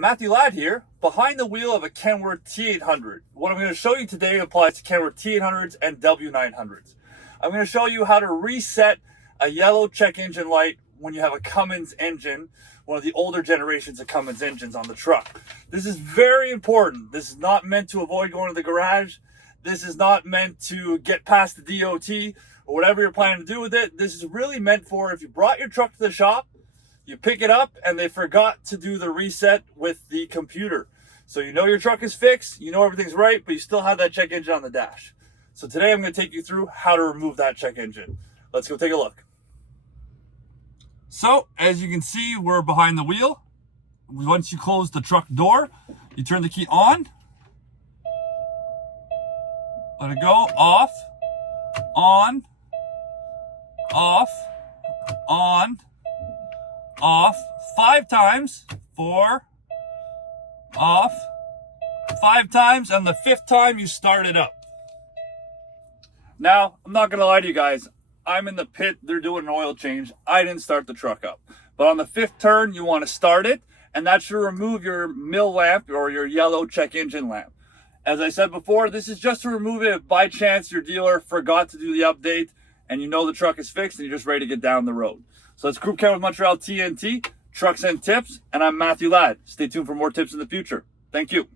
Matthew.Ladd here, behind the wheel of a Kenworth T800. What I'm going to show you today applies to Kenworth T800s and W900s. I'm going to show you how to reset a yellow check engine light when you have a Cummins engine, one of the older generations of Cummins engines on the truck. This is very important. This is not meant to avoid going to the garage. This is not meant to get past the DOT or whatever you're planning to do with it. This is really meant for if you brought your truck to the shop, you pick it up and they forgot to do the reset with the computer. So you know your truck is fixed, you know everything's right, but you still have that check engine on the dash. So today I'm going to take you through how to remove that check engine. Let's go take a look. So as you can see, we're behind the wheel. Once you close the truck door, you turn the key on. Let it go. Off. On. Off. On. Off 5 times, 4, off 5 times, and the 5th time you start it up. Now, I'm not going to lie to you guys. I'm in the pit. They're doing an oil change. I didn't start the truck up. But on the 5th turn, you want to start it, and that should remove your mill lamp or your yellow check engine lamp. As I said before, this is just to remove it if by chance your dealer forgot to do the update and you know the truck is fixed and you're just ready to get down the road. So that's Groupe with Montreal T.N.T, Trucksntips, and I'm Matthew.Ladd. Stay tuned for more tips in the future. Thank you.